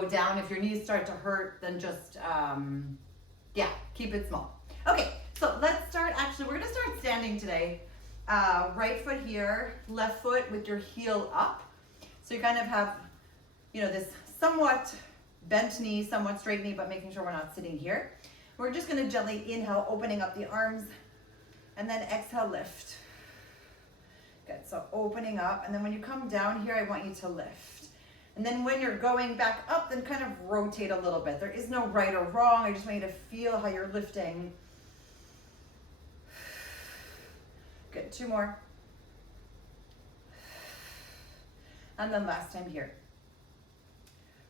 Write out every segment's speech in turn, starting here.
go down. If your knees start to hurt, then just, yeah, keep it small. Okay, so let's start, actually, we're gonna start standing today. Right foot here, left foot with your heel up. So you kind of have, you know, this somewhat bent knee, somewhat straight knee, but making sure we're not sitting here. We're just gonna gently inhale, opening up the arms, and then exhale, lift. Good, so opening up, and then when you come down here, I want you to lift. And then when you're going back up, then kind of rotate a little bit. There is no right or wrong. I just want you to feel how you're lifting. Good, 2 more. And then last time here.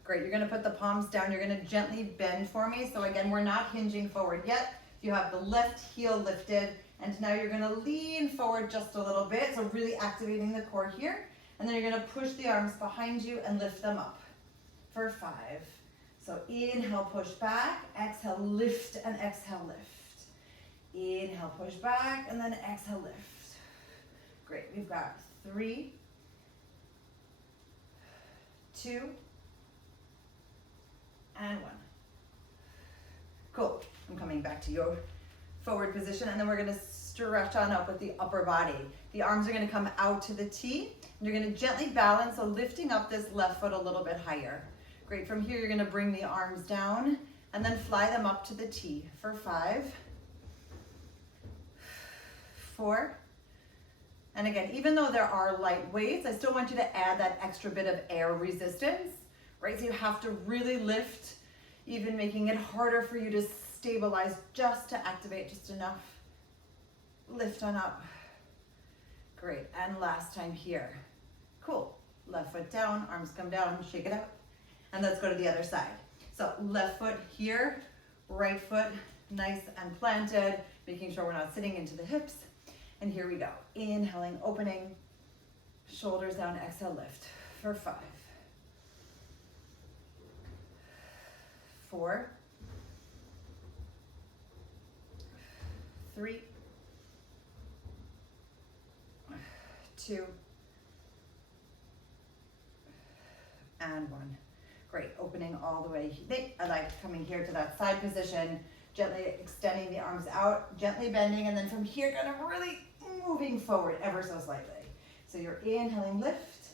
Great, you're gonna put the palms down. You're gonna gently bend for me. So again, we're not hinging forward yet. You have the left heel lifted, and now you're gonna lean forward just a little bit. So really activating the core here. And then you're gonna push the arms behind you and lift them up for 5. So inhale, push back, exhale, lift, and exhale, lift. Inhale, push back, and then exhale, lift. Great, we've got 3, 2, and 1. Cool, I'm coming back to your forward position, and then we're gonna stretch on up with the upper body. The arms are gonna come out to the T, and you're gonna gently balance, so lifting up this left foot a little bit higher. Great, from here you're gonna bring the arms down, and then fly them up to the T for 5, 4, and again, even though there are light weights, I still want you to add that extra bit of air resistance, right? So you have to really lift, even making it harder for you to stabilize, just to activate just enough. Lift on up. Great, and last time here. Cool, left foot down, arms come down, shake it out. And let's go to the other side. So left foot here, right foot nice and planted, making sure we're not sitting into the hips. And here we go. Inhaling, opening, shoulders down, exhale, lift for 5, 4, 3, 2, and 1. Great, opening all the way. I like coming here to that side position, gently extending the arms out, gently bending, and then from here, kind of really moving forward ever so slightly. So you're inhaling, lift,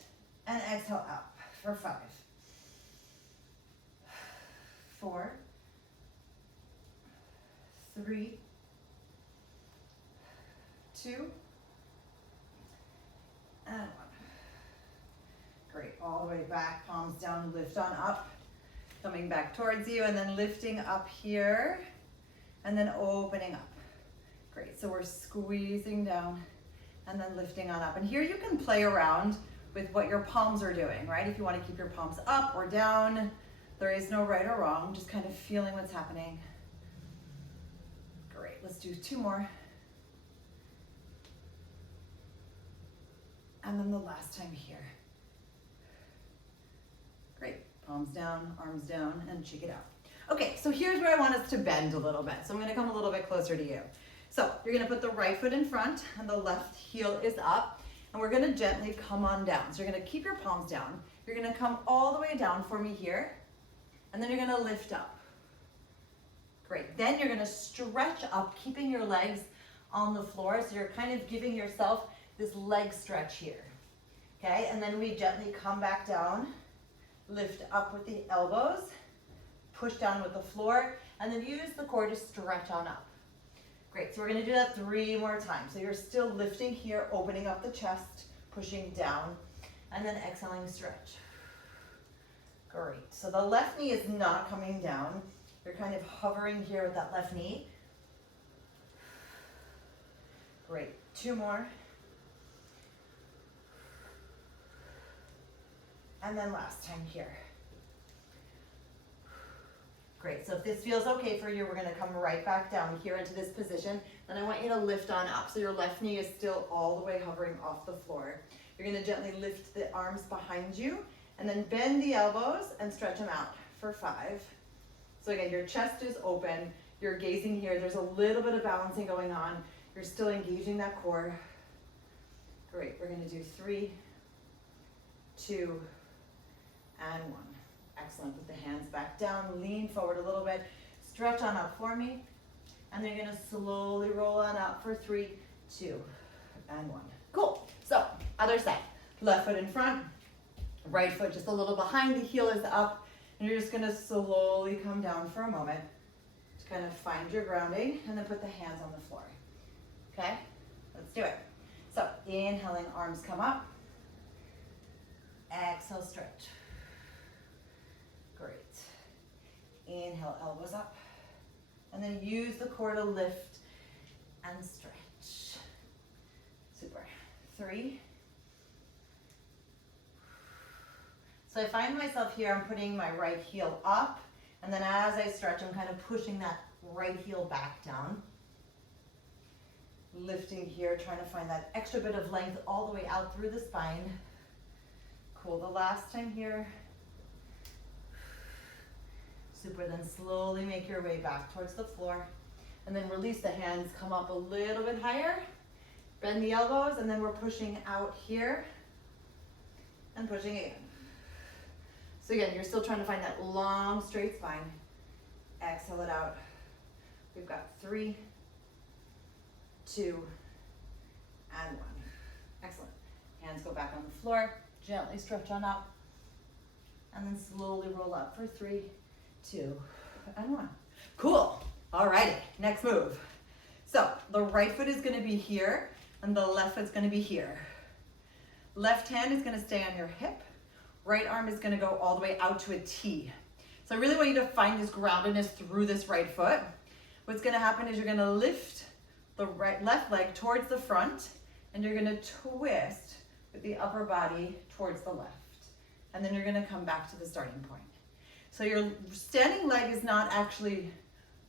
and exhale up for 5, 4, 3, 2, and 1. Great, all the way back, palms down, lift on up, coming back towards you, and then lifting up here, and then opening up. Great, so we're squeezing down, and then lifting on up. And here you can play around with what your palms are doing, right? If you want to keep your palms up or down, there is no right or wrong, just kind of feeling what's happening. Great, let's do 2 more. And then the last time here. Great, palms down, arms down, and shake it out. Okay, so here's where I want us to bend a little bit. So I'm gonna come a little bit closer to you. So you're gonna put the right foot in front and the left heel is up, and we're gonna gently come on down. So you're gonna keep your palms down. You're gonna come all the way down for me here, and then you're gonna lift up. Great, then you're gonna stretch up, keeping your legs on the floor, so you're kind of giving yourself this leg stretch here, okay? And then we gently come back down, lift up with the elbows, push down with the floor, and then use the core to stretch on up. Great, so we're gonna do that 3 more times. So you're still lifting here, opening up the chest, pushing down, and then exhaling, stretch. Great, so the left knee is not coming down. You're kind of hovering here with that left knee. Great, 2 more. And then last time here. Great, so if this feels okay for you, we're gonna come right back down here into this position. Then I want you to lift on up. So your left knee is still all the way hovering off the floor. You're gonna gently lift the arms behind you and then bend the elbows and stretch them out for 5. So again, your chest is open. You're gazing here. There's a little bit of balancing going on. You're still engaging that core. Great, we're gonna do 3, 2, and 1. Excellent. Put the hands back down, lean forward a little bit, stretch on up for me, and then you're gonna slowly roll on up for 3, 2, and 1. Cool. So, other side. Left foot in front, right foot just a little behind, the heel is up, and you're just gonna slowly come down for a moment to kind of find your grounding, and then put the hands on the floor. Okay? Let's do it. So, inhaling, arms come up. Exhale, stretch. Great. Inhale, elbows up. And then use the core to lift and stretch. Super. 3. So I find myself here, I'm putting my right heel up, and then as I stretch, I'm kind of pushing that right heel back down. Lifting here, trying to find that extra bit of length all the way out through the spine. Cool, the last time here. Super, then slowly make your way back towards the floor. And then release the hands, come up a little bit higher. Bend the elbows, and then we're pushing out here. And pushing again. So again, you're still trying to find that long, straight spine. Exhale it out. We've got 3, 2, and 1. Excellent. Hands go back on the floor. Gently stretch on up. And then slowly roll up for 3, 2, and 1. Cool. Alrighty, next move. So the right foot is gonna be here, and the left foot's gonna be here. Left hand is gonna stay on your hip. Right arm is gonna go all the way out to a T. So I really want you to find this groundedness through this right foot. What's gonna happen is you're gonna lift the left leg towards the front, and you're gonna twist with the upper body towards the left. And then you're gonna come back to the starting point. So your standing leg is not actually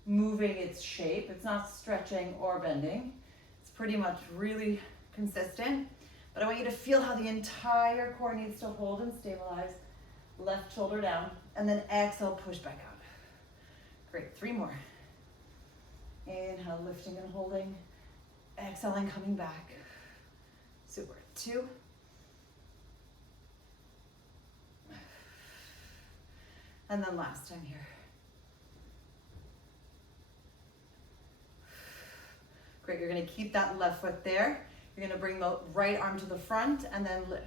moving its shape. It's not stretching or bending. It's pretty much really consistent. But I want you to feel how the entire core needs to hold and stabilize. Left shoulder down, and then exhale, push back out. Great, 3 more. Inhale, lifting and holding. Exhaling, coming back. Super, 2. And then last time here. Great, you're gonna keep that left foot there. You're gonna bring the right arm to the front and then lift.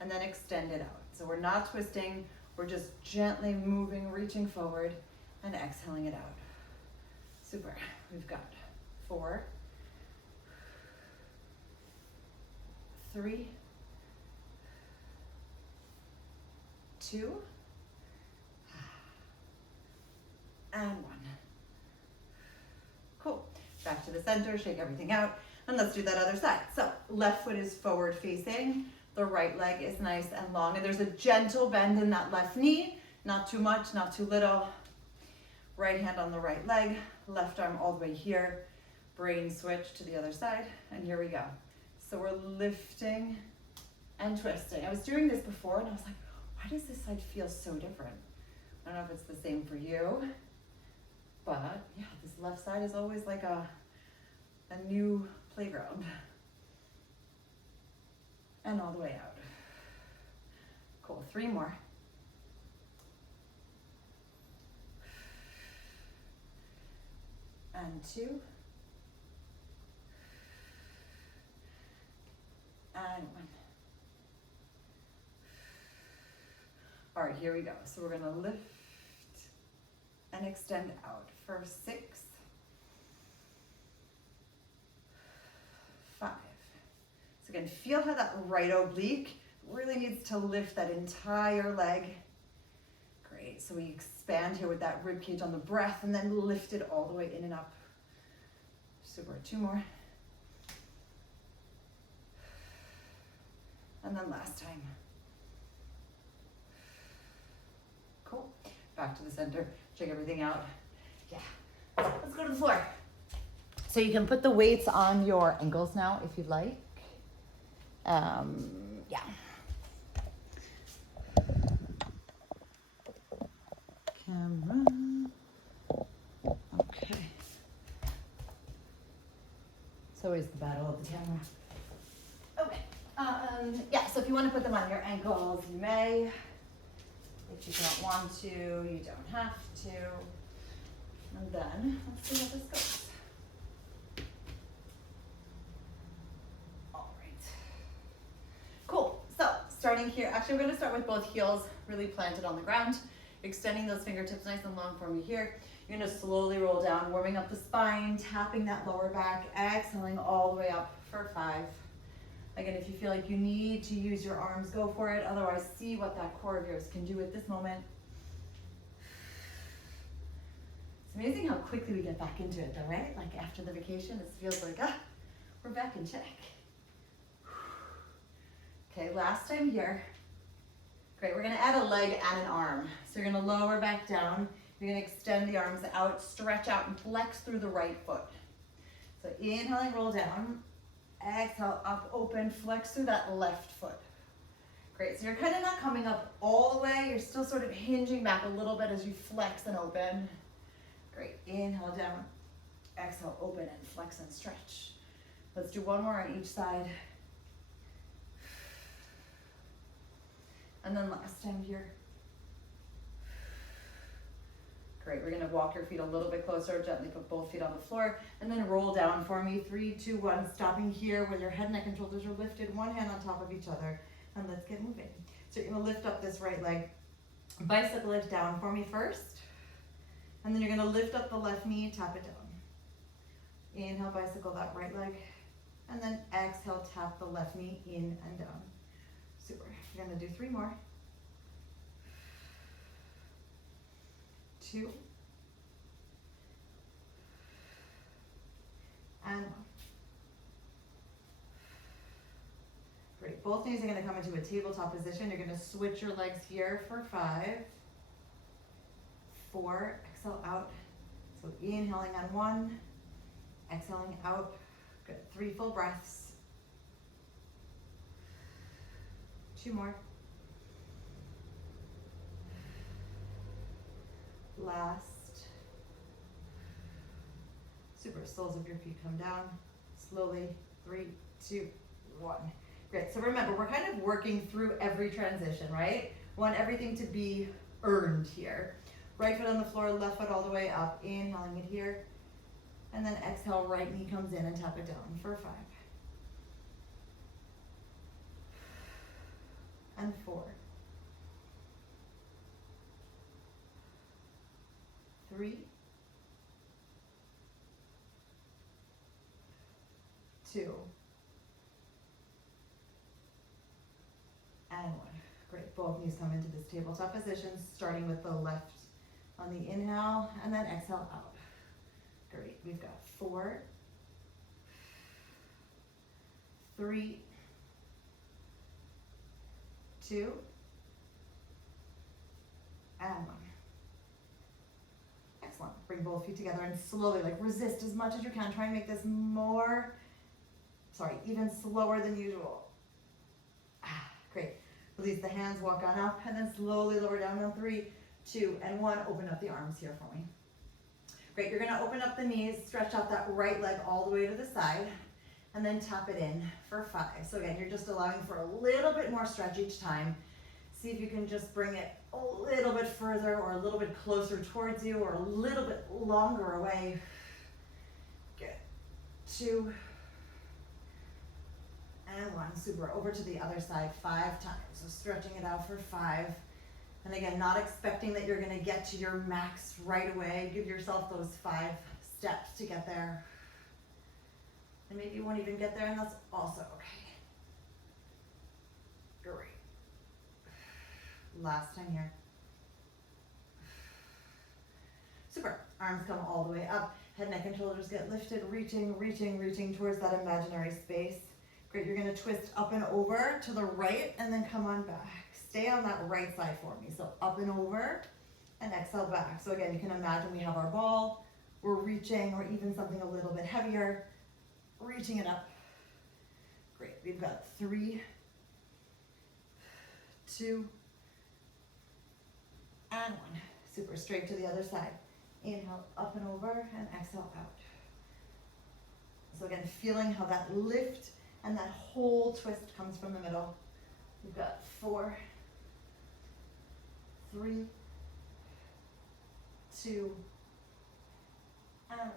And then extend it out. So we're not twisting, we're just gently moving, reaching forward and exhaling it out. Super, we've got 4, 3, 2, and 1. Cool. Back to the center, shake everything out, and let's do that other side. So left foot is forward facing, the right leg is nice and long, and there's a gentle bend in that left knee, not too much, not too little. Right hand on the right leg, left arm all the way here, brain switch to the other side, and here we go. So we're lifting and twisting. I was doing this before, and I was like, why does this side feel so different? I don't know if it's the same for you, but yeah, this left side is always like a new playground. And all the way out. Cool, 3 more. And 2. And 1. All right, here we go. So we're gonna lift and extend out for 6, 5. So again, feel how that right oblique really needs to lift that entire leg. Great, so we expand here with that rib cage on the breath and then lift it all the way in and up. Super, 2 more. And then last time. Cool, back to the center, check everything out. Yeah, let's go to the floor. So you can put the weights on your ankles now if you'd like. Yeah. Camera. Okay. It's always the battle of the camera. Okay. Yeah, so if you want to put them on your ankles, you may. If If you don't want to, you don't have to. And then, let's see how this goes. All right. Cool. So, starting here, actually we're gonna start with both heels really planted on the ground, extending those fingertips nice and long for me here. You're gonna slowly roll down, warming up the spine, tapping that lower back, exhaling all the way up for 5. Again, if you feel like you need to use your arms, go for it. Otherwise, see what that core of yours can do at this moment. It's amazing how quickly we get back into it though, right? Like after the vacation, it feels like, we're back in check. Okay, last time here. Great, we're gonna add a leg and an arm. So you're gonna lower back down. You're gonna extend the arms out, stretch out, and flex through the right foot. So inhaling, roll down. Exhale, up, open, flex through that left foot. Great, so you're kind of not coming up all the way. You're still sort of hinging back a little bit as you flex and open. Great, inhale down. Exhale, open and flex and stretch. Let's do one more on each side. And then last time here. Great, we're gonna walk your feet a little bit closer, gently put both feet on the floor, and then roll down for me. 3, 2, 1, stopping here with your head, neck, and shoulders are lifted, one hand on top of each other, and let's get moving. So you're gonna lift up this right leg, bicycle it down for me first, and then you're gonna lift up the left knee, tap it down. Inhale, bicycle that right leg, and then exhale, tap the left knee in and down. Super, you're gonna do 3 more. 2, and 1. Great, both knees are gonna come into a tabletop position. You're gonna switch your legs here for 5, 4, exhale out. So inhaling on 1, exhaling out. Good, 3 full breaths. 2 more. Last. Super, soles of your feet come down. Slowly, 3, 2, 1. Great, so remember, we're kind of working through every transition, right? Want everything to be earned here. Right foot on the floor, left foot all the way up. Inhaling it here. And then exhale, right knee comes in and tap it down for 5. And 4. 3, 2, and 1. Great, both knees come into this tabletop position, starting with the left on the inhale, and then exhale out. Great, we've got 4, 3, 2, and 1. Excellent. Bring both feet together and slowly, like resist as much as you can. Try and make this even slower than usual. Great. Release the hands, walk on up, and then slowly lower down on 3, 2, and 1. Open up the arms here for me. Great, you're gonna open up the knees, stretch out that right leg all the way to the side, and then tap it in for 5. So again, you're just allowing for a little bit more stretch each time. See if you can just bring it a little bit further or a little bit closer towards you or a little bit longer away. Good. 2, and 1. Super. Over to the other side 5 times. So stretching it out for 5. And again, not expecting that you're going to get to your max right away. Give yourself those 5 steps to get there. And maybe you won't even get there, and that's also okay. Great. Last time here. Super. Arms come all the way up. Head, neck, and shoulders get lifted, reaching towards that imaginary space. Great, you're gonna twist up and over to the right and then come on back. Stay on that right side for me. So up and over and exhale back. So again, you can imagine we have our ball, we're reaching, or even something a little bit heavier, reaching it up. Great, we've got 3, 2, and 1. Super, straight to the other side. Inhale, up and over, and exhale out. So again, feeling how that lift and that whole twist comes from the middle. We've got 4, 3, 2, and 1.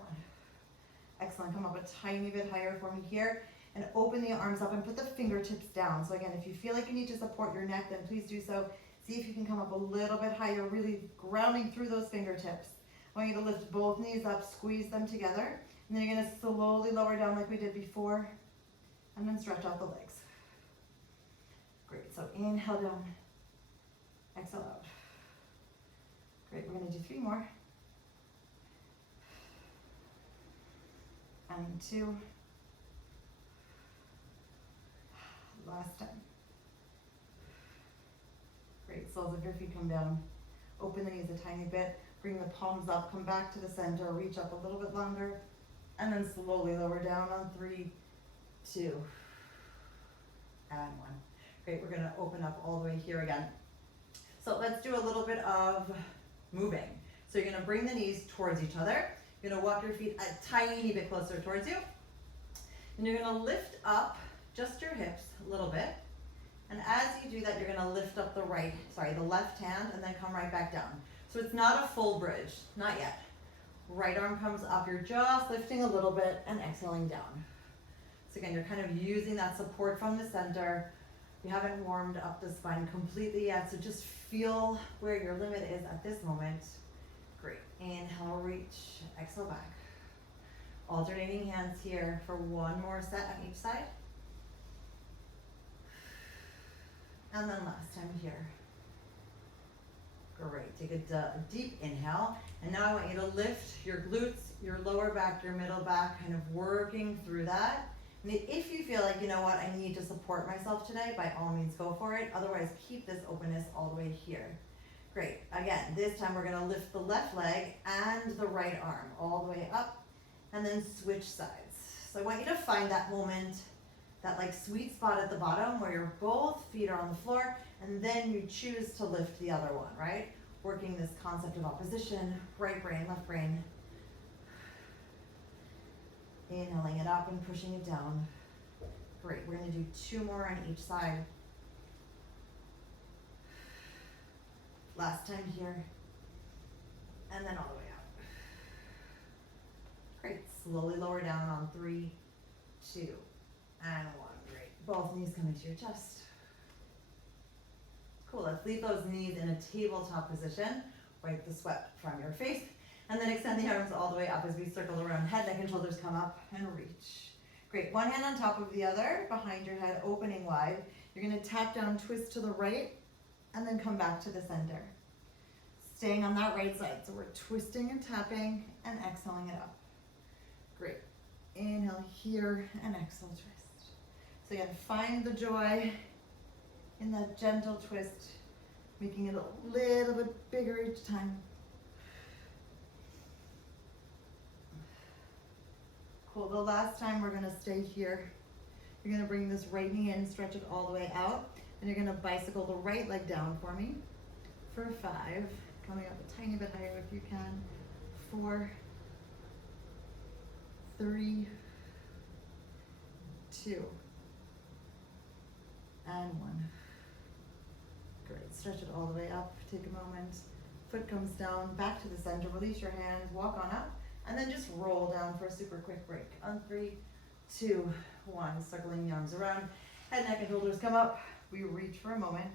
Excellent. Come up a tiny bit higher for me here and open the arms up and put the fingertips down. So again, if you feel like you need to support your neck, then please do so. See if you can come up a little bit higher, really grounding through those fingertips. I want you to lift both knees up, squeeze them together, and then you're going to slowly lower down like we did before, and then stretch out the legs. Great. So inhale down, exhale out. Great. We're going to do 3 more. And 2. Last time. Great. Soles of your feet come down. Open the knees a tiny bit. Bring the palms up. Come back to the center. Reach up a little bit longer. And then slowly lower down on 3, 2, and 1. Great. We're going to open up all the way here again. So let's do a little bit of moving. So you're going to bring the knees towards each other. You're going to walk your feet a tiny bit closer towards you. And you're going to lift up just your hips a little bit. And as you do that, you're going to lift up the left hand and then come right back down. So it's not a full bridge, not yet. Right arm comes up, you're just lifting a little bit and exhaling down. So again, you're kind of using that support from the center. You haven't warmed up the spine completely yet, so just feel where your limit is at this moment. Great. Inhale, reach, exhale back. Alternating hands here for 1 more set on each side. And then last time here. Great. Take a deep inhale. And now I want you to lift your glutes, your lower back, your middle back, kind of working through that. And if you feel like, you know what, I need to support myself today, by all means go for it. Otherwise, keep this openness all the way here. Great. Again, this time we're going to lift the left leg and the right arm all the way up and then switch sides. So I want you to find that moment, that like sweet spot at the bottom where your both feet are on the floor and then you choose to lift the other one, right? Working this concept of opposition, right brain, left brain. Inhaling it up and pushing it down. Great. We're going to do 2 more on each side. Last time here. And then all the way out. Great. Slowly lower down on 3, 2, and 1. Great. Both knees come into your chest. Cool. Let's leave those knees in a tabletop position. Wipe the sweat from your face. And then extend the arms all the way up as we circle around. Head, neck, and shoulders come up and reach. Great. One hand on top of the other, behind your head, opening wide. You're going to tap down, twist to the right, and then come back to the center. Staying on that right side. So we're twisting and tapping and exhaling it up. Great. Inhale here and exhale, twist. So again, find the joy in that gentle twist, making it a little bit bigger each time. Cool. The last time we're going to stay here. You're going to bring this right knee in, stretch it all the way out, and you're going to bicycle the right leg down for me for 5. Coming up a tiny bit higher if you can. 4, 3, 2, and 1. Great. Stretch it all the way up. Take a moment. Foot comes down, back to the center. Release your hands. Walk on up. And then just roll down for a super quick break. On 3, 2, 1. Circling the arms around. Head, neck, and shoulders come up. We reach for a moment.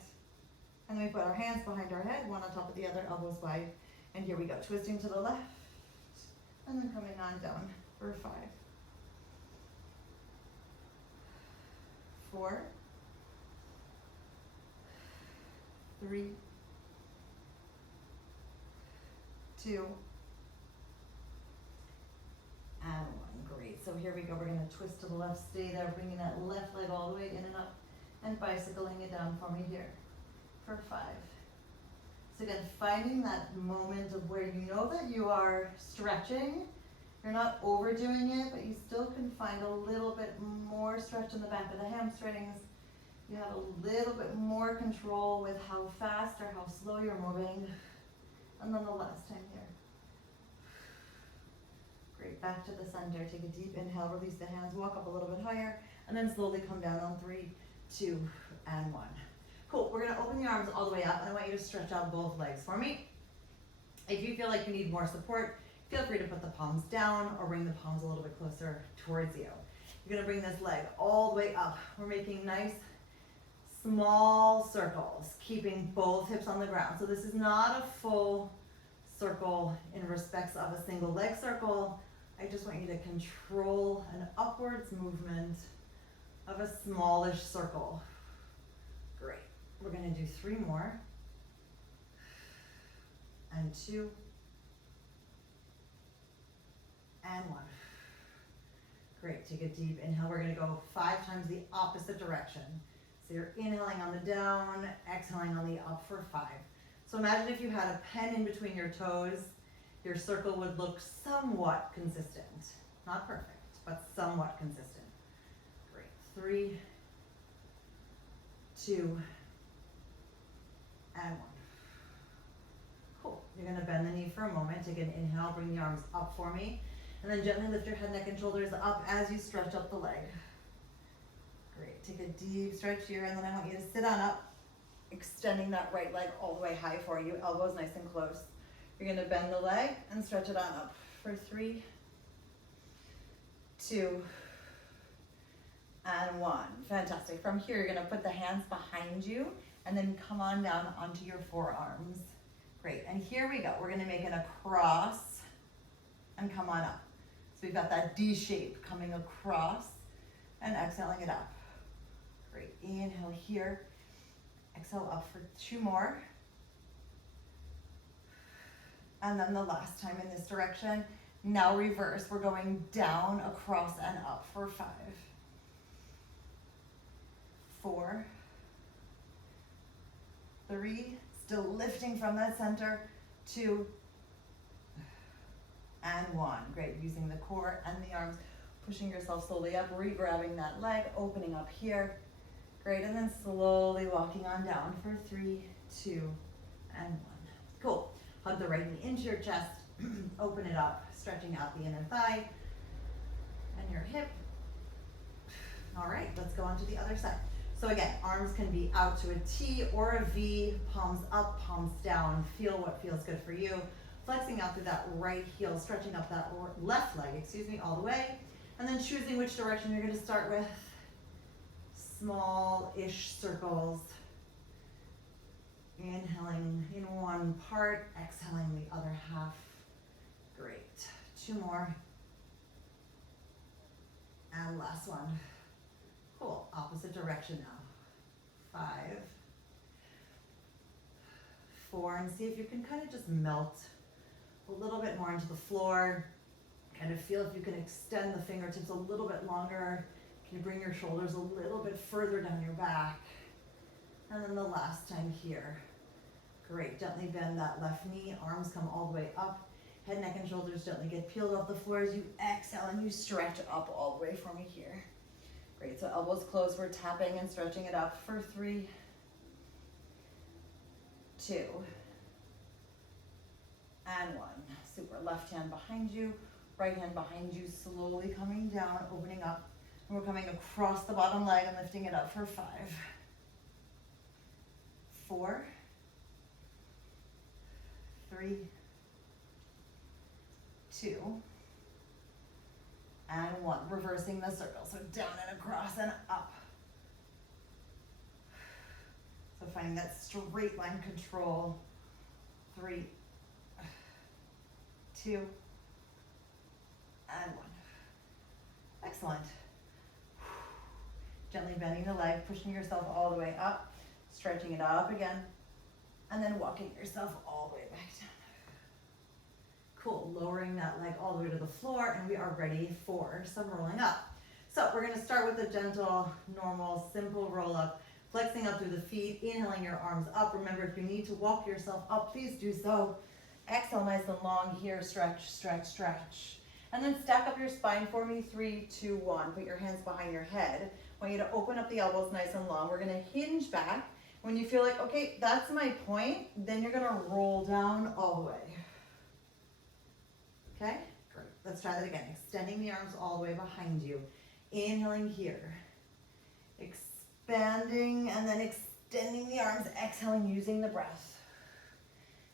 And then we put our hands behind our head, one on top of the other, elbows wide. And here we go. Twisting to the left. And then coming on down for 5. 4. 3. 2. And 1. Great. So here we go. We're going to twist to the left. Stay there. Bringing that left leg all the way in and up. And bicycling it down for me here. For 5. So again, finding that moment of where you know that you are stretching. You're not overdoing it, but you still can find a little bit more stretch in the back of the hamstrings. You have a little bit more control with how fast or how slow you're moving. And then the last time here. Great, back to the center. Take a deep inhale, release the hands, walk up a little bit higher, and then slowly come down on 3, 2, and 1. Cool, we're gonna open the arms all the way up, and I want you to stretch out both legs for me. If you feel like you need more support, feel free to put the palms down or bring the palms a little bit closer towards you. You're gonna bring this leg all the way up. We're making nice, small circles, keeping both hips on the ground. So this is not a full circle in respects of a single leg circle. I just want you to control an upwards movement of a smallish circle. Great. We're gonna do 3 more. And 2. And 1. Great, take a deep inhale. We're gonna go 5 times the opposite direction. So you're inhaling on the down, exhaling on the up for 5. So imagine if you had a pen in between your toes, your circle would look somewhat consistent. Not perfect, but somewhat consistent. Great, 3, 2, and 1. Cool, you're gonna bend the knee for a moment. Take an inhale, bring the arms up for me. And then gently lift your head, neck, and shoulders up as you stretch up the leg. Great, take a deep stretch here, and then I want you to sit on up, extending that right leg all the way high for you, elbows nice and close. You're gonna bend the leg and stretch it on up for 3, 2, and 1. Fantastic. From here, you're gonna put the hands behind you and then come on down onto your forearms. Great, and here we go. We're gonna make it across and come on up. So we've got that D shape coming across and exhaling it up. Great, inhale here. Exhale up for 2 more. And then the last time in this direction. Now reverse, we're going down, across, and up for 5. 4, 3, still lifting from that center, 2, and 1. Great, using the core and the arms, pushing yourself slowly up, re-grabbing that leg, opening up here. Great, and then slowly walking on down for 3, 2, and 1. Cool. Hug the right knee into your chest, open it up, stretching out the inner thigh and your hip. All right, let's go on to the other side. So again, arms can be out to a T or a V, palms up, palms down. Feel what feels good for you. Flexing out through that right heel, stretching up that left leg, all the way. And then choosing which direction you're gonna start with. Small-ish circles. Inhaling in one part, exhaling the other half. Great. 2 more. And last one. Cool. Opposite direction now. 5, 4, and see if you can kind of just melt a little bit more into the floor. Kind of feel if you can extend the fingertips a little bit longer. Can you bring your shoulders a little bit further down your back? And then the last time here. Great, gently bend that left knee, arms come all the way up. Head, neck, and shoulders gently get peeled off the floor as you exhale and you stretch up all the way for me here. Great, so elbows closed, we're tapping and stretching it up for 3, 2, and 1. Super, left hand behind you, right hand behind you, slowly coming down, opening up. And we're coming across the bottom leg and lifting it up for 5, 4, 3, 2, and 1. Reversing the circle, so down and across and up. So finding that straight line control. 3, 2, and 1. Excellent. Gently bending the leg, pushing yourself all the way up, stretching it up again, and then walking yourself all the way back down. Cool, lowering that leg all the way to the floor, and we are ready for some rolling up. So we're gonna start with a gentle, normal, simple roll up, flexing up through the feet, inhaling your arms up. Remember, if you need to walk yourself up, please do so. Exhale nice and long here, stretch, stretch, stretch. And then stack up your spine for me, 3, 2, 1. Put your hands behind your head. I want you to open up the elbows nice and long. We're gonna hinge back. When you feel like, okay, that's my point, then you're gonna roll down all the way. Okay, great. Let's try that again. Extending the arms all the way behind you. Inhaling here. Expanding and then extending the arms, exhaling, using the breath.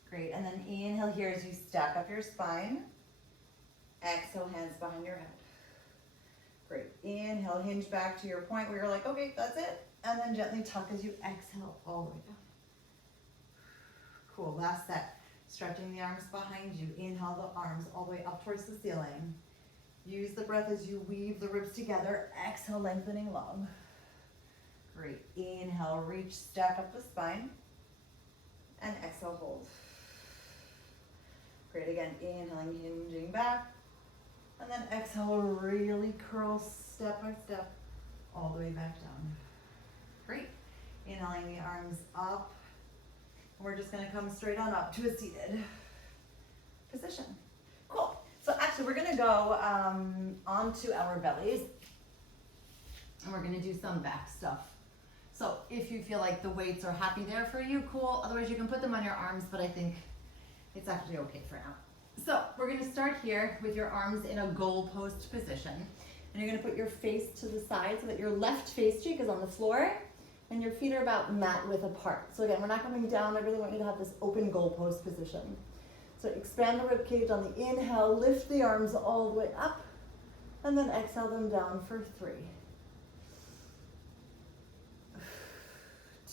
Great, and then inhale here as you stack up your spine. Exhale, hands behind your head. Great, inhale, hinge back to your point where you're like, okay, that's it. And then gently tuck as you exhale all the way down. Cool, last set. Stretching the arms behind you. Inhale the arms all the way up towards the ceiling. Use the breath as you weave the ribs together. Exhale, lengthening long. Great, inhale, reach, stack up the spine. And exhale, hold. Great, again, inhaling, hinging back. And then exhale, really curl step by step all the way back down. Great, inhaling the arms up. We're just gonna come straight on up to a seated position. Cool, so actually we're gonna go onto our bellies and we're gonna do some back stuff. So if you feel like the weights are happy there for you, cool. Otherwise you can put them on your arms, but I think it's actually okay for now. So we're gonna start here with your arms in a goalpost position. And you're gonna put your face to the side so that your left face cheek is on the floor and your feet are about mat width apart. So again, we're not coming down. I really want you to have this open goalpost position. So expand the rib cage on the inhale, lift the arms all the way up, and then exhale them down for 3.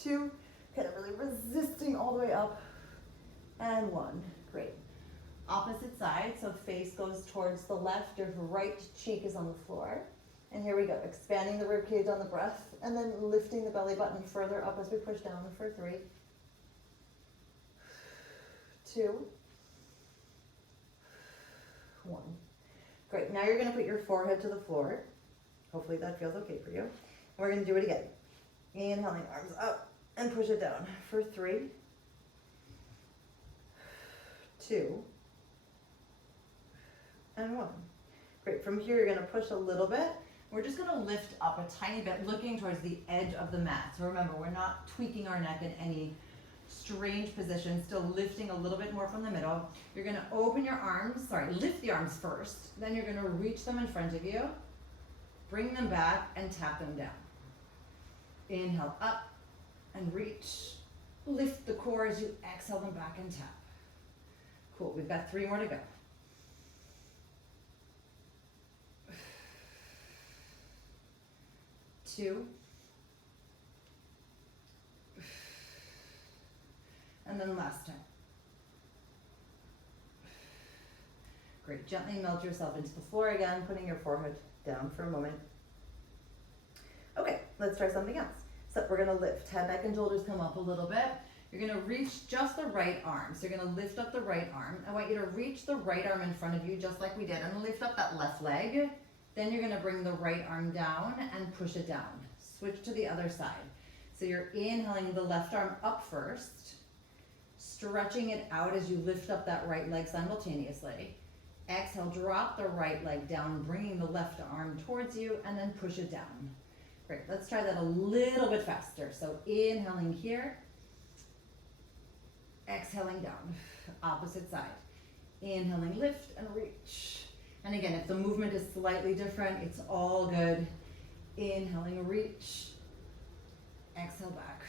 2, kind of really resisting all the way up, and 1. Great. Opposite side, so face goes towards the left, your right cheek is on the floor. And here we go, expanding the rib cage on the breath, and then lifting the belly button further up as we push down for 3, 2, 1. Great, now you're gonna put your forehead to the floor. Hopefully that feels okay for you. And we're gonna do it again. Inhaling, arms up, and push it down for 3, 2, and 1. Great, from here you're gonna push a little bit. We're just gonna lift up a tiny bit, looking towards the edge of the mat. So remember, we're not tweaking our neck in any strange position, still lifting a little bit more from the middle. You're gonna open your arms, lift the arms first, then you're gonna reach them in front of you, bring them back, and tap them down. Inhale up and reach. Lift the core as you exhale them back and tap. Cool, we've got 3 more to go. 2, and then last time. Great, gently melt yourself into the floor again, putting your forehead down for a moment. Okay, let's try something else. So we're gonna lift, head, neck, and shoulders come up a little bit. You're gonna reach just the right arm. So you're gonna lift up the right arm. I want you to reach the right arm in front of you just like we did, and lift up that left leg. Then you're gonna bring the right arm down and push it down. Switch to the other side. So you're inhaling the left arm up first, stretching it out as you lift up that right leg simultaneously. Exhale, drop the right leg down, bringing the left arm towards you, and then push it down. Great, let's try that a little bit faster. So inhaling here, exhaling down, opposite side. Inhaling, lift and reach. And again, if the movement is slightly different, it's all good. Inhaling, reach, exhale back.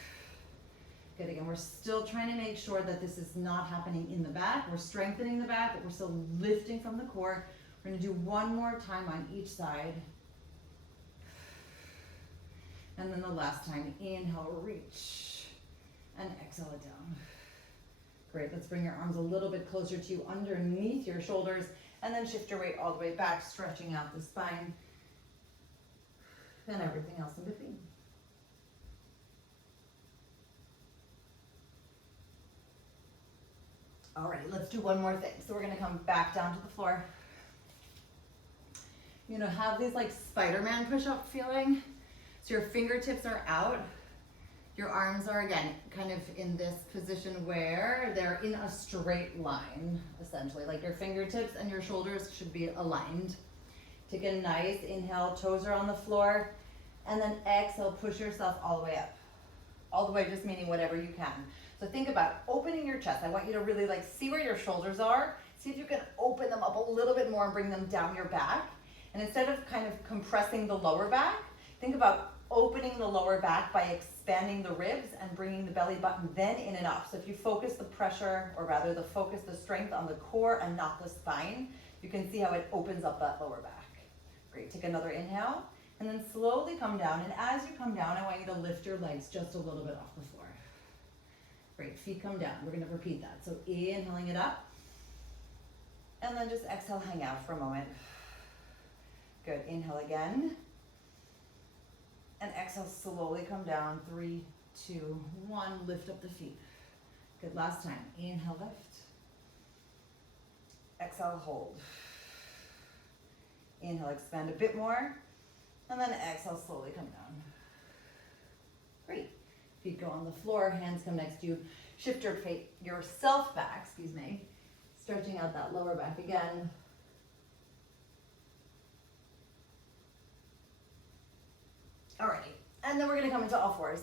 Good, again, we're still trying to make sure that this is not happening in the back. We're strengthening the back, but we're still lifting from the core. We're gonna do 1 more time on each side. And then the last time, inhale, reach, and exhale it down. Great, let's bring your arms a little bit closer to you underneath your shoulders, and then shift your weight all the way back, stretching out the spine, and everything else in between. Alrighty, let's do 1 more thing. So we're gonna come back down to the floor. You know, have these like Spider-Man push-up feeling. So your fingertips are out. Your arms are, again, kind of in this position where they're in a straight line, essentially. Like your fingertips and your shoulders should be aligned. Take a nice inhale, toes are on the floor, and then exhale, push yourself all the way up. All the way, just meaning whatever you can. So think about opening your chest. I want you to really like see where your shoulders are. See if you can open them up a little bit more and bring them down your back. And instead of kind of compressing the lower back, think about opening the lower back by expanding the ribs and bringing the belly button then in and up. So if you focus the pressure, or rather the strength on the core and not the spine, you can see how it opens up that lower back. Great, take another inhale, and then slowly come down. And as you come down, I want you to lift your legs just a little bit off the floor. Great, feet come down. We're gonna repeat that. So inhaling it up, and then just exhale, hang out for a moment. Good, inhale again. And exhale, slowly come down. 3, 2, 1, lift up the feet. Good, last time. Inhale, lift. Exhale, hold. Inhale, expand a bit more. And then exhale, slowly come down. Great. Feet go on the floor, hands come next to you. Shift yourself back, stretching out that lower back again. Alrighty, and then we're gonna come into all fours.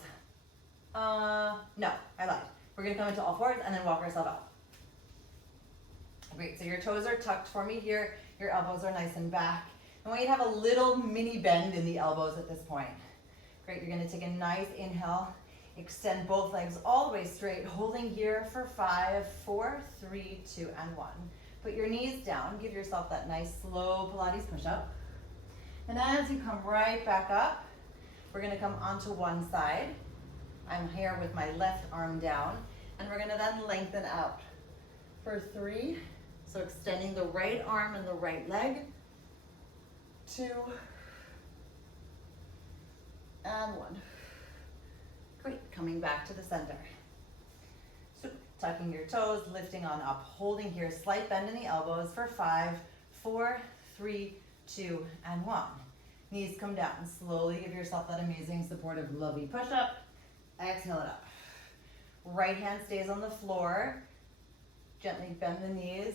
No, I lied. We're gonna come into all fours and then walk ourselves out. Great, so your toes are tucked for me here. Your elbows are nice and back. I want you to have a little mini bend in the elbows at this point. Great, you're gonna take a nice inhale. Extend both legs all the way straight, holding here for 5, 4, 3, 2, and 1. Put your knees down, give yourself that nice slow Pilates push-up. And as you come right back up, we're gonna come onto one side. I'm here with my left arm down, and we're gonna then lengthen out for 3. So extending the right arm and the right leg. 2, and 1. Great, coming back to the center. So tucking your toes, lifting on up, holding here, slight bend in the elbows for 5, 4, 3, 2, and 1. Knees come down. Slowly give yourself that amazing supportive lovey push-up. Exhale it up. Right hand stays on the floor. Gently bend the knees.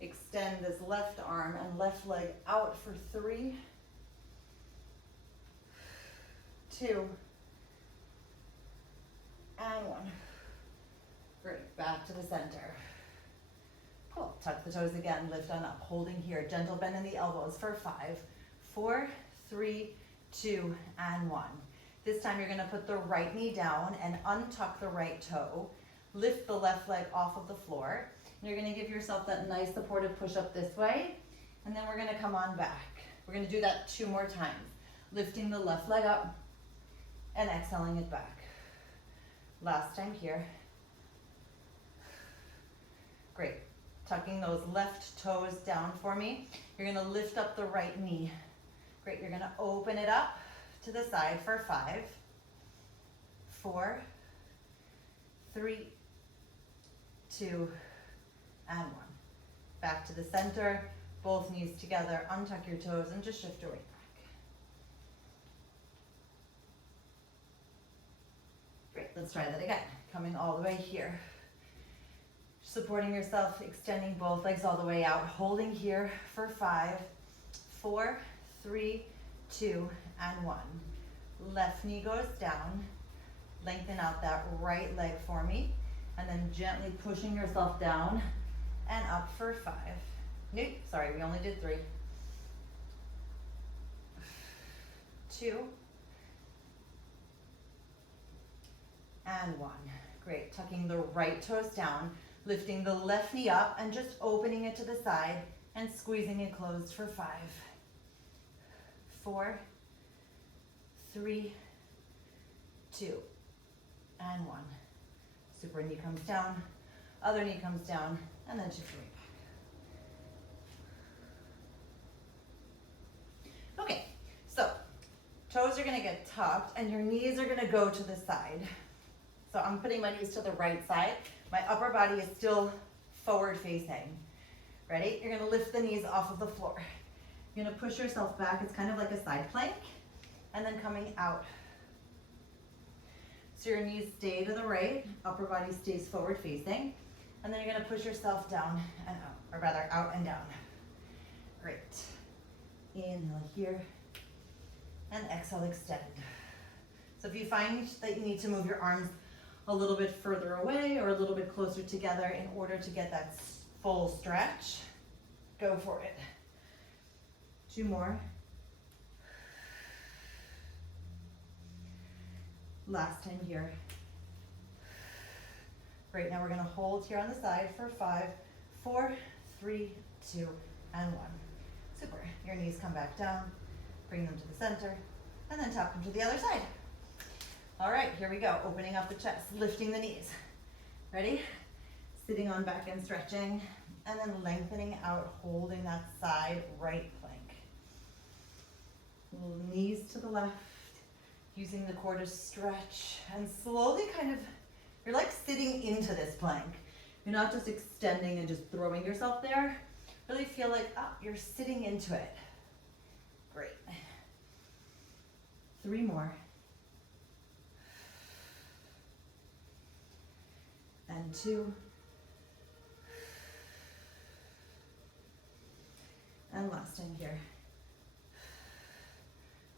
Extend this left arm and left leg out for 3, 2, and 1. Great, back to the center. Cool, tuck the toes again, lift on up, holding here. Gentle bend in the elbows for 5, 4, 3, 2, and 1. This time you're gonna put the right knee down and untuck the right toe. Lift the left leg off of the floor. And you're gonna give yourself that nice supportive push-up this way. And then we're gonna come on back. We're gonna do that 2 more times. Lifting the left leg up and exhaling it back. Last time here. Great. Tucking those left toes down for me. You're gonna lift up the right knee. Great, you're gonna open it up to the side for 5, 4, 3, 2, and 1. Back to the center, both knees together, untuck your toes and just shift your weight back. Great, let's try that again. Coming all the way here. Supporting yourself, extending both legs all the way out, holding here for 5, 4, 3, 2, and 1. Left knee goes down. Lengthen out that right leg for me. And then gently pushing yourself down and up for 5. Nope, sorry, we only did 3. 2. And 1. Great, tucking the right toes down, lifting the left knee up and just opening it to the side and squeezing it closed for 5, 4, 3, 2, and 1. Super knee comes down, other knee comes down, and then shift your weight back. Okay, so toes are gonna get tucked and your knees are gonna go to the side. So I'm putting my knees to the right side. My upper body is still forward facing. Ready? You're gonna lift the knees off of the floor. You're gonna push yourself back. It's kind of like a side plank. And then coming out. So your knees stay to the right, upper body stays forward facing. And then you're gonna push yourself down and out, or rather out and down. Great. Inhale here. And exhale, extend. So if you find that you need to move your arms a little bit further away or a little bit closer together in order to get that full stretch, go for it. 2 more. Last time here. Great, now we're gonna hold here on the side for 5, 4, 3, 2, and 1. Super. Your knees come back down, bring them to the center, and then tap them to the other side. All right, here we go. Opening up the chest, lifting the knees. Ready? Sitting on back and stretching, and then lengthening out, holding that side right plank. Knees to the left, using the core to stretch, and slowly kind of, you're like sitting into this plank. You're not just extending and just throwing yourself there. Really feel like, you're sitting into it. Great. 3 more. And 2. And last time here.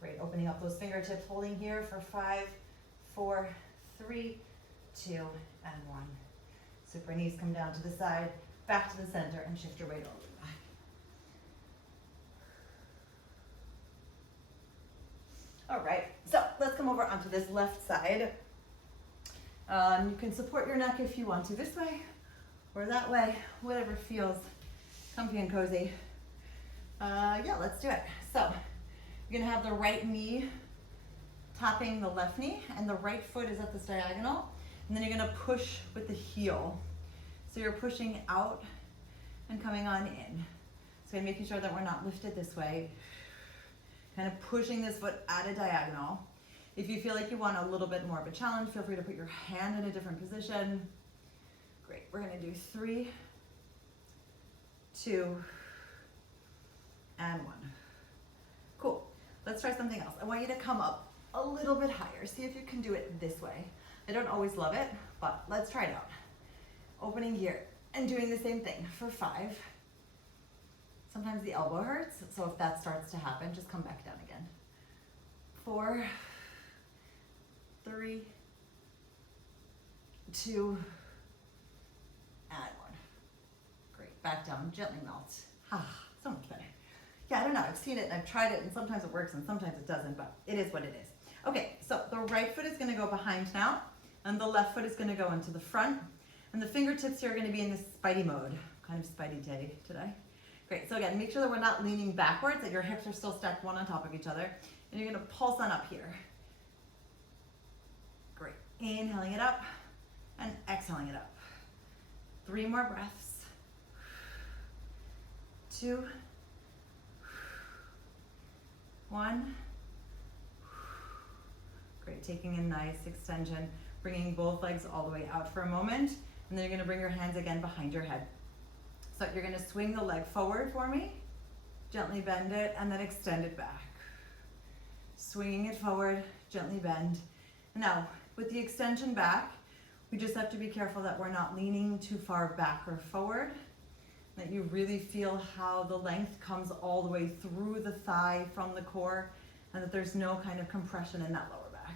Great, opening up those fingertips, holding here for 5, 4, 3, 2, and 1. Super, knees come down to the side, back to the center, and shift your weight all the way back. All right, so let's come over onto this left side. You can support your neck if you want to this way or that way, whatever feels comfy and cozy. Yeah, let's do it. So you're gonna have the right knee tapping the left knee, and the right foot is at this diagonal, and then you're gonna push with the heel. So you're pushing out and coming on in. So making sure that we're not lifted this way, kind of pushing this foot at a diagonal. If you feel like you want a little bit more of a challenge, feel free to put your hand in a different position. Great, we're gonna do 3, 2, and 1. Cool, let's try something else. I want you to come up a little bit higher. See if you can do it this way. I don't always love it, but let's try it out. Opening here and doing the same thing for 5. Sometimes the elbow hurts, so if that starts to happen, just come back down again. 4, 3, 2, and 1. Great, back down, gently melt. So much better. Yeah, I don't know, I've seen it and I've tried it, and sometimes it works and sometimes it doesn't, but it is what it is. Okay, so the right foot is gonna go behind now, and the left foot is gonna go into the front, and the fingertips here are gonna be in this Spidey mode, kind of Spidey day today. Great, so again, make sure that we're not leaning backwards, that your hips are still stacked one on top of each other, and you're gonna pulse on up here. Great, inhaling it up, and exhaling it up. 3 more breaths. 2, 1. Great, taking a nice extension, bringing both legs all the way out for a moment, and then you're gonna bring your hands again behind your head. So you're gonna swing the leg forward for me, gently bend it, and then extend it back. Swinging it forward, gently bend. Now, with the extension back, we just have to be careful that we're not leaning too far back or forward, that you really feel how the length comes all the way through the thigh from the core, and that there's no kind of compression in that lower back.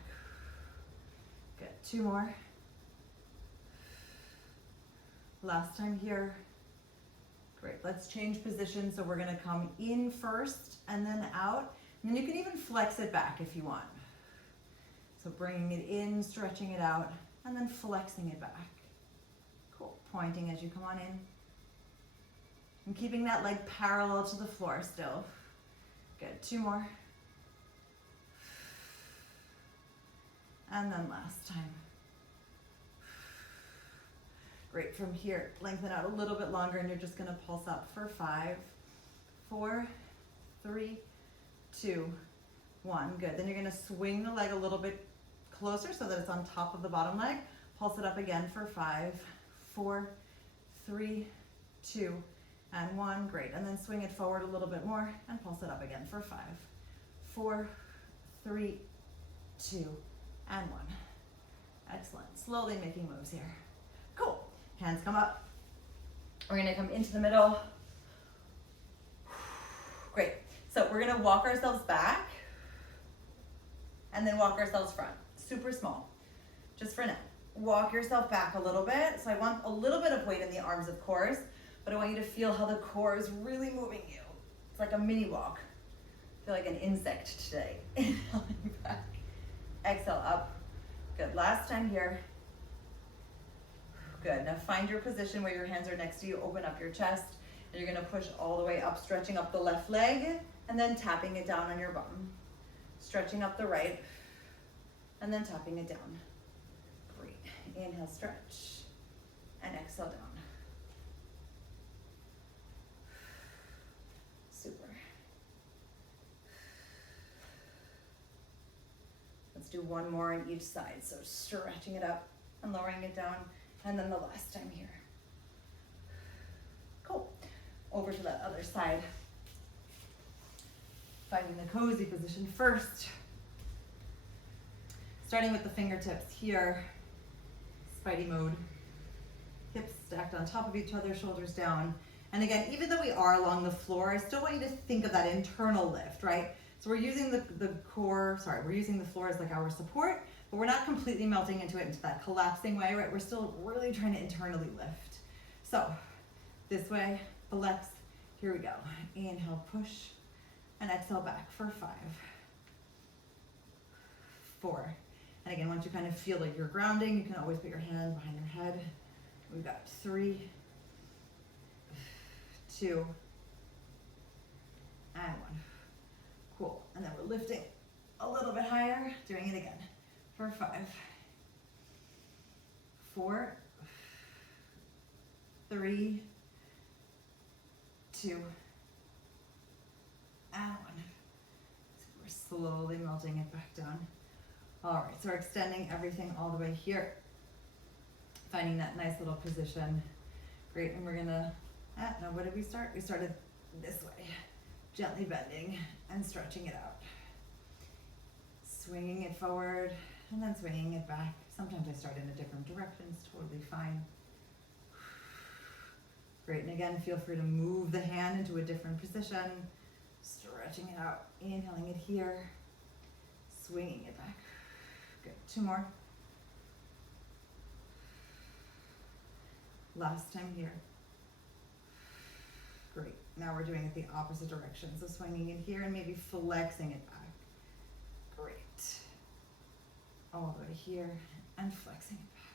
Good, 2 more. Last time here. Great, let's change position. So we're gonna come in first and then out. And then you can even flex it back if you want. So bringing it in, stretching it out, and then flexing it back. Cool, pointing as you come on in. And keeping that leg parallel to the floor still. Good, 2 more. And then last time. Great, from here, lengthen out a little bit longer, and you're just gonna pulse up for 5, 4, 3, 2, 1. Good, then you're gonna swing the leg a little bit closer so that it's on top of the bottom leg. Pulse it up again for 5, 4, 3, 2, and 1. Great, and then swing it forward a little bit more and pulse it up again for 5, 4, 3, 2, and 1. Excellent, slowly making moves here. Cool, hands come up. We're gonna come into the middle. Great, so we're gonna walk ourselves back and then walk ourselves front. Super small, just for now. Walk yourself back a little bit. So I want a little bit of weight in the arms, of course, but I want you to feel how the core is really moving you. It's like a mini walk. I feel like an insect today. Inhaling back, exhale up. Good, last time here. Good, now find your position where your hands are next to you, open up your chest, and you're gonna push all the way up, stretching up the left leg, and then tapping it down on your bum. Stretching up the right, and then tapping it down. Great, inhale, stretch, and exhale down. Super. Let's do one more on each side. So stretching it up and lowering it down, and then the last time here. Cool. Over to that other side. Finding the cozy position first. Starting with the fingertips here. Spidey mode. Hips stacked on top of each other, shoulders down. And again, even though we are along the floor, I still want you to think of that internal lift, right? So we're using we're using the floor as like our support, but we're not completely melting into that collapsing way, right? We're still really trying to internally lift. So this way, flex, here we go. Inhale, push, and exhale back for 5, 4. And again, once you kind of feel like you're grounding, you can always put your hand behind your head. We've got 3, 2, and 1. Cool. And then we're lifting a little bit higher, doing it again for 5, 4, 3, 2, and 1. So we're slowly melting it back down. All right, so we're extending everything all the way here. Finding that nice little position. Great, and we're gonna, now what did we start? We started this way. Gently bending and stretching it out. Swinging it forward and then swinging it back. Sometimes I start in a different direction, it's totally fine. Great, and again, feel free to move the hand into a different position. Stretching it out, inhaling it here, swinging it back. Good, 2 more. Last time here. Great, now we're doing it the opposite direction. So swinging it here and maybe flexing it back. Great. All the way here and flexing it back.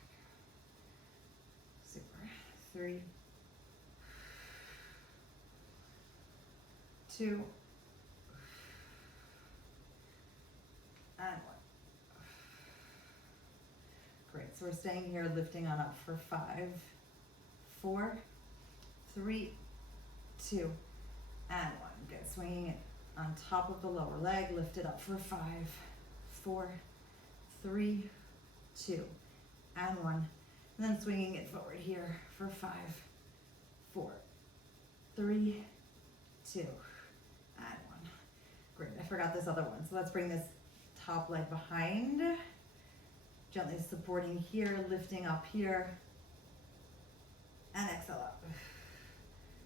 Super. 3, 2, and 1. Great, so we're staying here, lifting on up for 5, 4, 3, 2, and 1. Good, swinging it on top of the lower leg, lift it up for 5, 4, 3, 2, and 1. And then swinging it forward here for 5, 4, 3, 2, and 1. Great, I forgot this other one. So let's bring this top leg behind. Gently supporting here, lifting up here, and exhale up.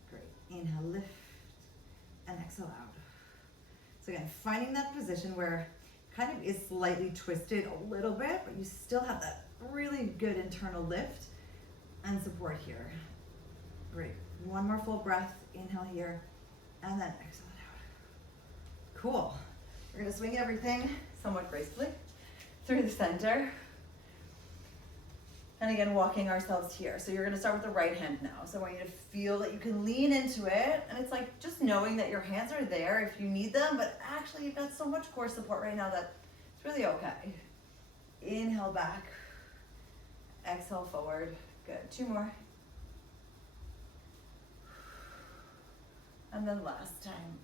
Great, inhale, lift, and exhale out. So again, finding that position where it kind of is slightly twisted a little bit, but you still have that really good internal lift and support here. Great, 1 more full breath, inhale here, and then exhale it out. Cool, we're gonna swing everything somewhat gracefully through the center. And again, walking ourselves here. So you're gonna start with the right hand now. So I want you to feel that you can lean into it. And it's like just knowing that your hands are there if you need them, but actually you've got so much core support right now that it's really okay. Inhale back, exhale forward. Good, 2 more. And then last time.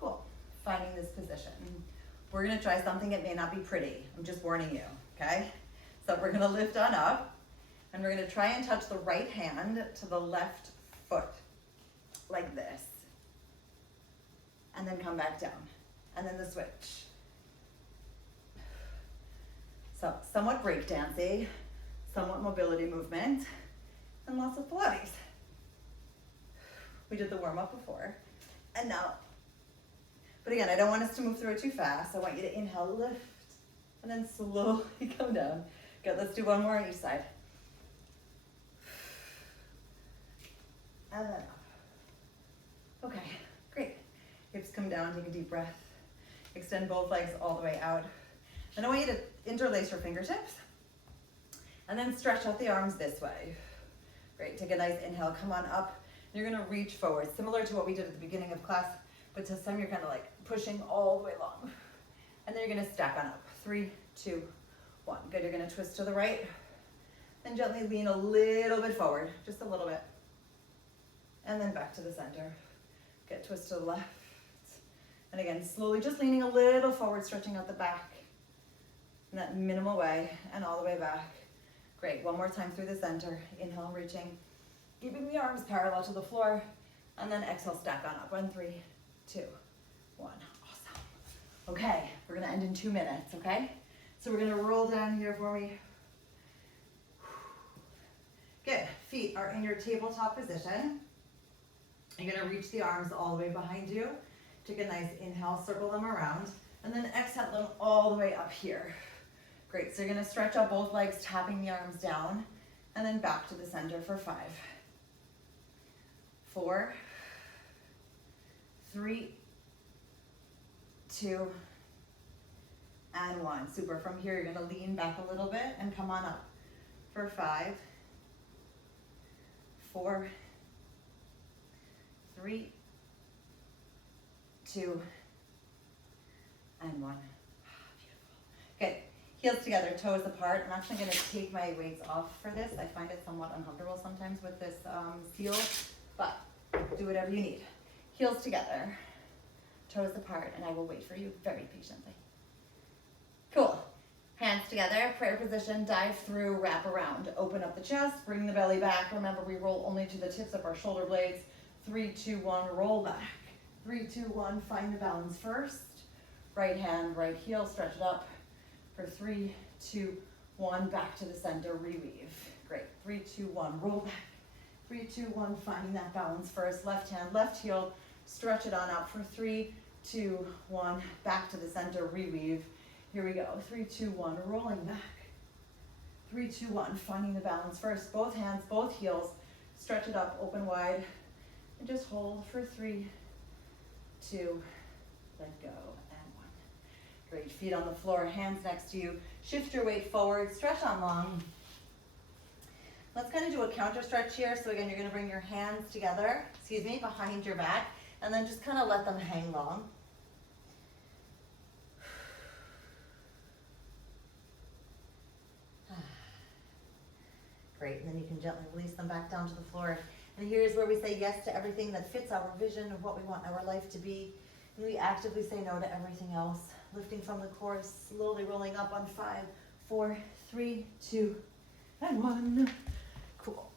Cool, finding this position. We're gonna try something, it may not be pretty. I'm just warning you, okay? So we're gonna lift on up and we're gonna try and touch the right hand to the left foot, like this. And then come back down. And then the switch. So somewhat breakdancey, somewhat mobility movement, and lots of Pilates. We did the warm up before. And now, but again, I don't want us to move through it too fast. I want you to inhale, lift, and then slowly come down. Good, let's do 1 more on each side. And then up. Okay, great. Hips come down, take a deep breath. Extend both legs all the way out. And I want you to interlace your fingertips and then stretch out the arms this way. Great, take a nice inhale, come on up. You're gonna reach forward, similar to what we did at the beginning of class, but this time you're kind of like pushing all the way long. And then you're gonna stack on up. 3, 2, 1. Good, you're gonna twist to the right and gently lean a little bit forward, just a little bit. And then back to the center. Good, twist to the left. And again, slowly just leaning a little forward, stretching out the back in that minimal way and all the way back. Great, one more time through the center. Inhale, reaching, keeping the arms parallel to the floor, and then exhale, stack on up. 1, 3, 2, 1. Awesome. Okay, we're gonna end in 2 minutes, okay? So we're gonna roll down here for me. Good, feet are in your tabletop position. You're gonna reach the arms all the way behind you. Take a nice inhale, circle them around, and then exhale them all the way up here. Great, so you're gonna stretch out both legs, tapping the arms down, and then back to the center for 5, 4, 3, 2, and 1. Super, from here you're gonna lean back a little bit and come on up for 5, 4, 3, 2, and 1. Beautiful. Good. Heels together, toes apart. I'm actually going to take my weights off for this. I find it somewhat uncomfortable sometimes with this seal, but do whatever you need. Heels together, toes apart, and I will wait for you very patiently. Cool. Hands together, prayer position, dive through, wrap around. Open up the chest, bring the belly back. Remember, we roll only to the tips of our shoulder blades. 3, 2, 1, roll back. 3, 2, 1, find the balance first. Right hand, right heel, stretch it up. For 3, 2, 1, back to the center, reweave. Great, 3, 2, 1, roll back. 3, 2, 1, finding that balance first. Left hand, left heel, stretch it on up for 3, 2, 1, back to the center, reweave. Here we go, 3, 2, 1, rolling back. 3, 2, 1, finding the balance first. Both hands, both heels, stretch it up, open wide, and just hold for 3, 2, let go, and 1. Great, feet on the floor, hands next to you. Shift your weight forward, stretch on long. Let's kind of do a counter stretch here. So again, you're gonna bring your hands together, behind your back, and then just kind of let them hang long. Great, and then you can gently release them back down to the floor. And here's where we say yes to everything that fits our vision of what we want our life to be. And we actively say no to everything else. Lifting from the core, slowly rolling up on 5, 4, 3, 2, and 1. Cool.